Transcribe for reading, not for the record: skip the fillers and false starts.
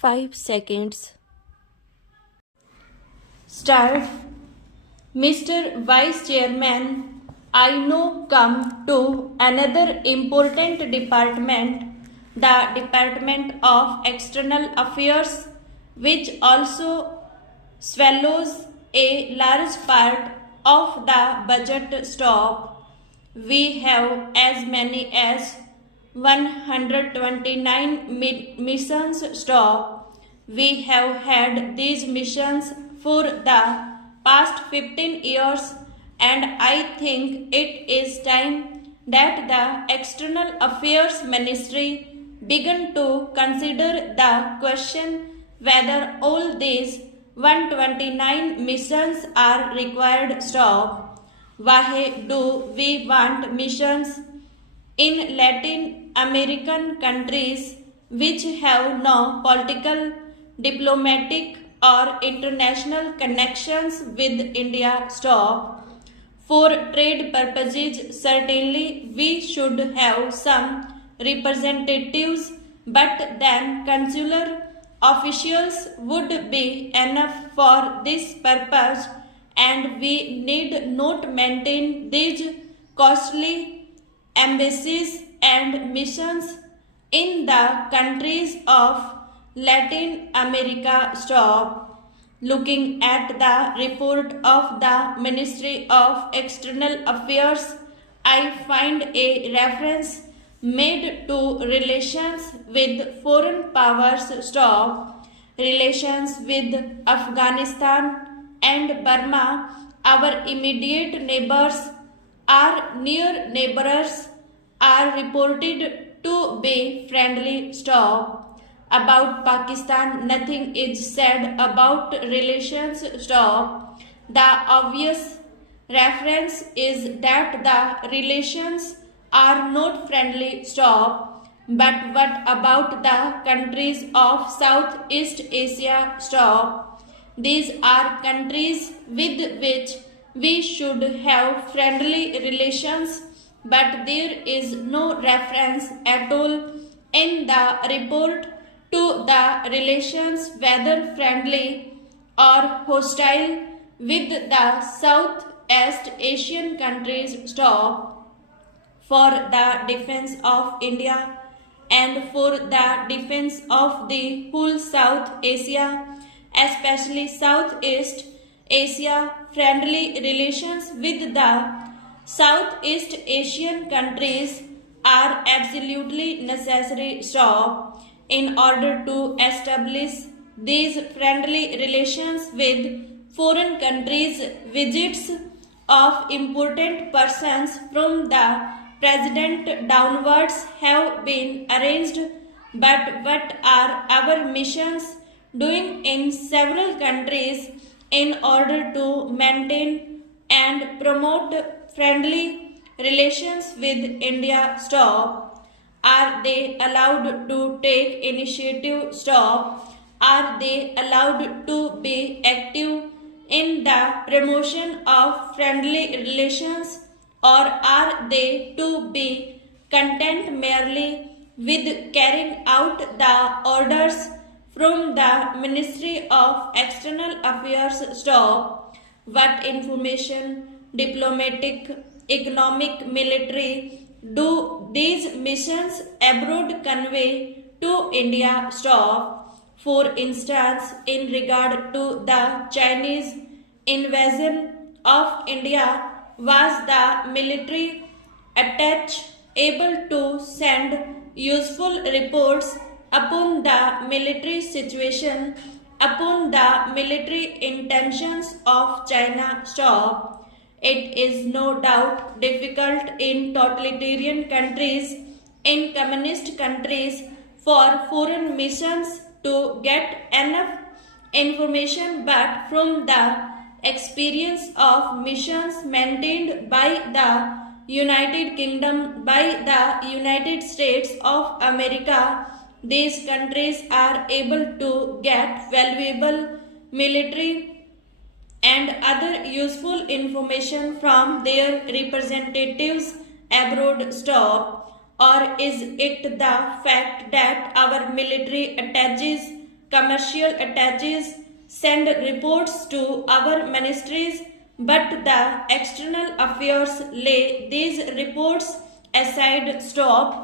5 seconds. Start. Mr. Vice Chairman, I now come to another important department, the Department of External Affairs, which also swallows a large part of the budget stock. We have as many as 129 missions stock. We have had these missions for the past 15 years, and I think it is time that the External Affairs Ministry began to consider the question whether all these 129 missions are required stock. Why do we want missions in Latin American countries which have no political, diplomatic, or international connections with India stock? For trade purposes, certainly we should have some representatives, but then consular officials would be enough for this purpose, and we need not maintain these costly embassies and missions in the countries of Latin America stock. Looking at the report of the Ministry of External Affairs, I find a reference made to relations with foreign powers stock. Relations with Afghanistan and Burma, our immediate neighbors, our near neighbors, are reported to be friendly stock. About Pakistan, nothing is said about relations stock. The obvious reference is that the relations are not friendly stock. But what about the countries of Southeast Asia stock? These are countries with which we should have friendly relations, but there is no reference at all in the report to the relations, whether friendly or hostile, with the Southeast Asian countries stock. For the defense of India and for the defense of the whole South Asia, especially Southeast Asia, friendly relations with the Southeast Asian countries are absolutely necessary stock. In order to establish these friendly relations with foreign countries, visits of important persons from the President downwards have been arranged. But what are our missions doing in several countries in order to maintain and promote friendly relations with India stock? Are they allowed to take initiative stock? Are they allowed to be active in the promotion of friendly relations, or are they to be content merely with carrying out the orders from the Ministry of External Affairs stock? What information, diplomatic, economic, military, do these missions abroad convey to India stock? For instance, in regard to the Chinese invasion of India, was the military attaché able to send useful reports upon the military situation, upon the military intentions of China stock? It is no doubt difficult in totalitarian countries, in communist countries, for foreign missions to get enough information, but from the experience of missions maintained by the United Kingdom, by the United States of America, these countries are able to get valuable military and other useful information from their representatives abroad stock? Or is it the fact that our military attaches commercial attaches send reports to our ministries, but the external affairs lay these reports aside. Stop.